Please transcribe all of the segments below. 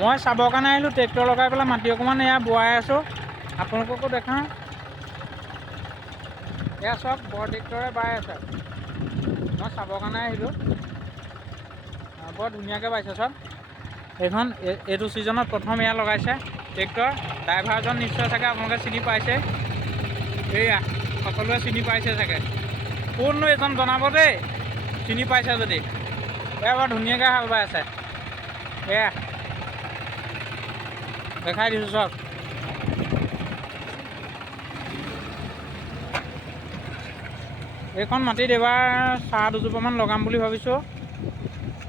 মই চাবৰ কাৰণে আহিলোঁ ট্ৰেক্টৰ লগাই পেলাই মাটি অকণমান এয়া বোৱাই আছোঁ আপোনালোককো দেখাওঁ। এয়া চব বৰ ট্ৰেক্টৰে বাই আছে, মই চাবৰ কাৰণে আহিলোঁ। বৰ ধুনীয়াকৈ বাইছে চব। এইখন এইটো ছিজনত প্ৰথম এয়া লগাইছে ট্ৰেক্টৰ। ড্ৰাইভাৰজন নিশ্চয় চাগে আপোনালোকে চিনি পাইছে, এইয়া সকলোৱে চিনি পাইছে চাগে। কোননো এইজন জনাব দেই চিনি পাইছে যদি। এয়া বৰ ধুনীয়াকৈ হাল বাই আছে, এয়া দেখাই দিছোঁ চব। এইখন মাটিত এইবাৰ চাহ দুজোপামান লগাম বুলি ভাবিছোঁ,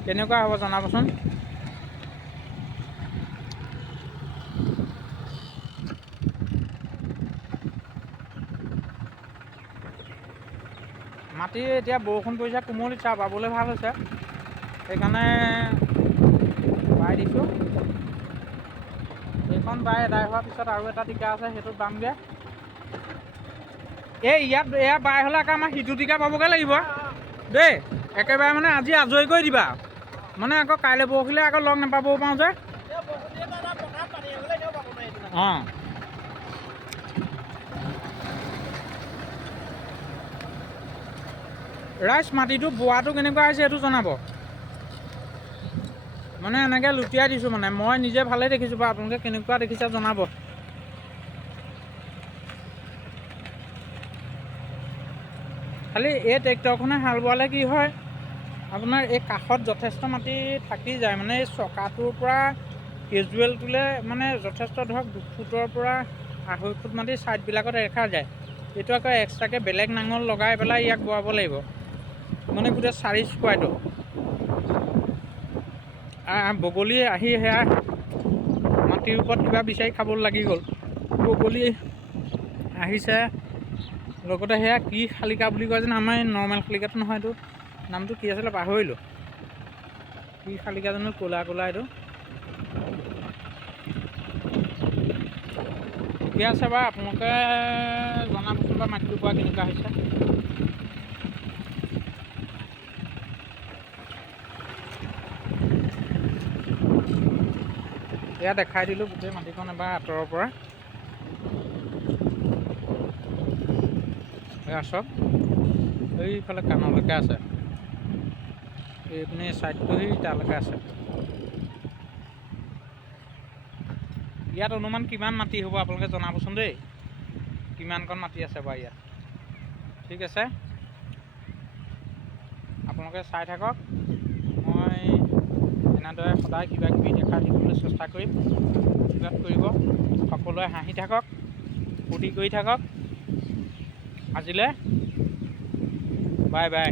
কেনেকুৱা হ'ব জনাবচোন। মাটি এতিয়া বৰষুণ পৰিছে, কোমল চাহ পাবলৈ ভাল হৈছে, সেইকাৰণে বাই দিছোঁ। এইখন বাই এদাই হোৱাৰ পিছত আৰু এটা টিকা আছে, সেইটোত বামগৈ। ইয়াত এয়া বাই হ'লে আকৌ আমাৰ সিটো টিকা পাবগৈ লাগিব দেই। একেবাৰে মানে আজি আজৰি কৰি দিবা, মানে আকৌ কাইলৈ পৰহিলৈ আকৌ লগ নাপাবও পাৰোঁ যে। অঁ ৰাইজ মাটিটো বোৱাটো কেনেকুৱা হৈছে সেইটো জনাব। মানে এনেকৈ লুটিয়াই দিছোঁ, মানে মই নিজে ভালেই দেখিছোঁ বাৰু, আপোনালোকে কেনেকুৱা দেখিছে জনাব। খালি এই ট্ৰেক্টৰখনে হাল বোৱালে কি হয়, আপোনাৰ এই কাষত যথেষ্ট মাটি থাকি যায়, মানে এই চকাটোৰ পৰা কেজুৱেলটোলৈ মানে যথেষ্ট ধৰক 2 ফুটৰ পৰা 2.5 ফুট মাটি ছাইডবিলাকত দেখা যায়। এইটো আকৌ এক্সট্ৰাকৈ বেলেগ নাঙল লগাই পেলাই ইয়াক বোৱাব লাগিব, মানে গোটেই 4 স্কুৱাৰটো। বগলী আহি সেয়া মাটিৰ ওপৰত কিবা বিচাৰি খাবলৈ লাগি গ'ল। বগলী আহিছে, লগতে সেয়া কি শালিকা বুলি কয় যেন, আমাৰ এই নৰ্মেল শালিকাটো নহয়, এইটো নামটো কি আছিলে পাহৰিলোঁ, কি শালিকা জানো, ক'লা ক'লা এইটো। ঠিকে আছে বাৰু, আপোনালোকে জনাবচোন বাৰু মাটিটো পৰা কেনেকুৱা হৈছে। এয়া দেখাই দিলোঁ গোটেই মাটিখন এবাৰ আঁতৰৰ পৰা। এয়া চব এইফালে কাণলৈকে আছে, এইপিনে ছাইডটো সেই তালৈকে আছে। ইয়াত অনুমান কিমান মাটি হ'ব আপোনালোকে জনাবচোন দেই, কিমানকণ মাটি আছে বাৰু ইয়াত। ঠিক আছে, আপোনালোকে চাই থাকক, মই এনেদৰে সদায় কিবা কিবি দেখাই দিবলৈ চেষ্টা কৰিম। আশীৰ্বাদ কৰিব, সকলোৱে হাঁহি থাকক, ফূৰ্তি কৰি থাকক। আজিলৈ বাই বাই।